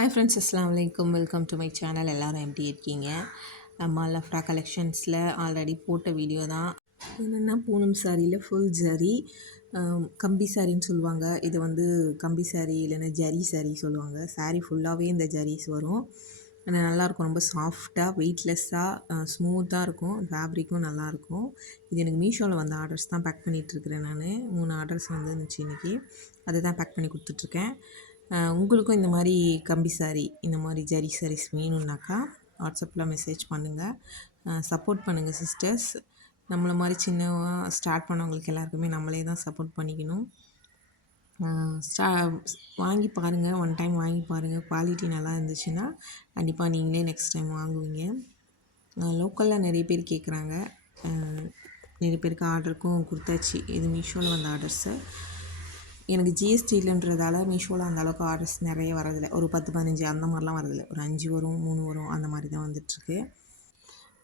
Hi friends, அஸ்ஸலாமு அலைக்கும். Welcome to my channel. எல்லோரும் எப்படி இருக்கீங்க? நம்ம லஃப்ரா கலெக்ஷன்ஸில் ஆல்ரெடி போட்ட வீடியோ தான். என்னென்னா, பூனம் சாரியில் ஃபுல் ஜரி, கம்பி சாரின்னு சொல்லுவாங்க. இது வந்து கம்பி சாரி இல்லைன்னா ஜரி சாரி சொல்லுவாங்க. சாரி ஃபுல்லாகவே இந்த ஜரிஸ் வரும். நல்லாயிருக்கும். ரொம்ப சாஃப்டாக, வெயிட்லெஸ்ஸாக, ஸ்மூத்தாக இருக்கும். ஃபேப்ரிக்கும் நல்லாயிருக்கும். இது எனக்கு மீஷோவில் வந்த ஆர்டர்ஸ் தான் பேக் பண்ணிகிட்ருக்கிறேன். நான் 3 ஆர்டர்ஸ் வந்துருந்துச்சு இன்றைக்கி. அதை தான் பேக் பண்ணி கொடுத்துட்ருக்கேன். உங்களுக்கும் இந்த மாதிரி கம்பி சாரி, இந்த மாதிரி ஜரி சாரீஸ் வேணும்னாக்கா வாட்ஸ்அப்பில் மெசேஜ் பண்ணுங்கள். சப்போர்ட் பண்ணுங்கள் சிஸ்டர்ஸ். நம்மளை மாதிரி சின்னதாக ஸ்டார்ட் பண்ணவங்களுக்கு எல்லாருக்குமே நம்மளே தான் சப்போர்ட் பண்ணிக்கணும். வாங்கி பாருங்கள், ஒன் டைம் வாங்கி பாருங்கள். குவாலிட்டி நல்லா இருந்துச்சுன்னா கண்டிப்பாக நீங்களே நெக்ஸ்ட் டைம் வாங்குவீங்க. லோக்கலில் நிறைய பேர் கேட்குறாங்க. நிறைய பேருக்கு ஆர்டருக்கும் கொடுத்தாச்சு. இது மீஷோவில் வந்த ஆர்டர்ஸு. எனக்கு ஜிஎஸ்டி இல்லைன்றதால மீஷோவில் அந்தளவுக்கு ஆர்டர்ஸ் நிறைய வரதில்லை. ஒரு 10-15 அந்த மாதிரிலாம் வரதில்லை. ஒரு 5 வரும், 3 வரும், அந்த மாதிரி தான் வந்துட்டுருக்கு.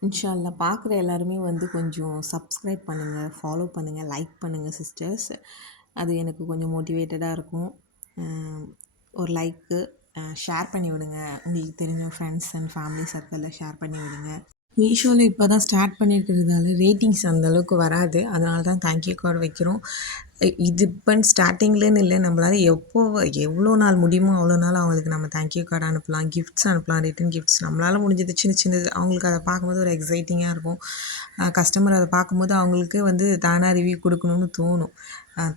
இன்ஷா அல்லாஹ் பார்க்குற எல்லாருமே வந்து கொஞ்சம் சப்ஸ்கிரைப் பண்ணுங்கள், ஃபாலோ பண்ணுங்கள், லைக் பண்ணுங்கள் சிஸ்டர்ஸ். அது எனக்கு கொஞ்சம் மோட்டிவேட்டடாக இருக்கும். ஒரு லைக்கு, ஷேர் பண்ணி விடுங்க. உங்களுக்கு தெரிஞ்ச ஃப்ரெண்ட்ஸ் அண்ட் ஃபேமிலி சர்க்கிளில் ஷேர் பண்ணி விடுங்க. மீஷோவில் இப்போ தான் ஸ்டார்ட் பண்ணியிருக்கிறதால ரேட்டிங்ஸ் அந்தளவுக்கு வராது. அதனால தான் தேங்க்யூ கார்டு வைக்கிறோம். இது இப்போ ஸ்டார்டிங்லேன்னு இல்லை, நம்மளால் எவ்வளோ நாள் முடியுமோ அவ்வளோ நாள் அவங்களுக்கு நம்ம தேங்க்யூ கார்டு அனுப்பலாம், கிஃப்ட்ஸ் அனுப்பலாம், ரிட்டன் கிஃப்ட்ஸ். நம்மளால் முடிஞ்சது சின்ன சின்னது. அவங்களுக்கு அதை பார்க்கும்போது ஒரு எக்ஸைட்டிங்காக இருக்கும். கஸ்டமர் அதை பார்க்கும்போது அவங்களுக்கு வந்து தானாக ரிவ்யூ கொடுக்கணும்னு தோணும்.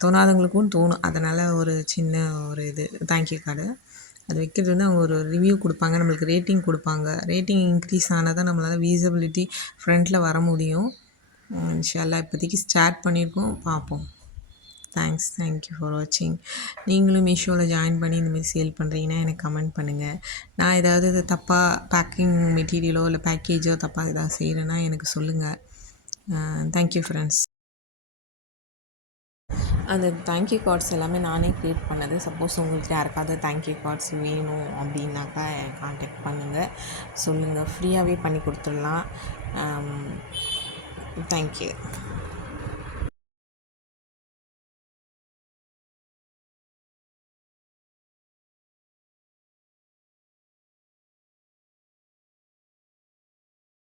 தோணாதவங்களுக்கும் தோணும். அதனால் ஒரு சின்ன ஒரு இது தேங்க்யூ கார்டு அது வைக்கிறது வந்து அவங்க ஒரு ரிவ்யூ கொடுப்பாங்க, நம்மளுக்கு ரேட்டிங் கொடுப்பாங்க. ரேட்டிங் இன்க்ரீஸ் ஆனால் தான் நம்மளால் விசிபிலிட்டி ஃப்ரண்ட்டில் வர முடியும். இன்ஷா அல்லாஹ் இப்போதைக்கு ஸ்டார்ட் பண்ணியிருக்கோம், பார்ப்போம். தேங்க்யூ ஃபார் வாட்சிங். நீங்களும் மீஷோவில் ஜாயின் பண்ணி இந்தமாரி சேல் பண்ணுறீங்கன்னா எனக்கு கமெண்ட் பண்ணுங்கள். நான் ஏதாவது இது தப்பாக பேக்கிங் மெட்டீரியலோ இல்லை பேக்கேஜோ தப்பாக ஏதாவது செய்கிறேன்னா எனக்கு சொல்லுங்கள். Thank you friends. அந்த தேங்க்யூ கார்ட்ஸ் எல்லாமே நானே க்ரியேட் பண்ணது. சப்போஸ் உங்களுக்கு யாருக்காவது தேங்க்யூ கார்ட்ஸ் வேணும் அப்படின்னாக்கா கான்டாக்ட் பண்ணுங்கள், சொல்லுங்கள். ஃப்ரீயாகவே பண்ணி கொடுத்துடலாம். தேங்க்யூ.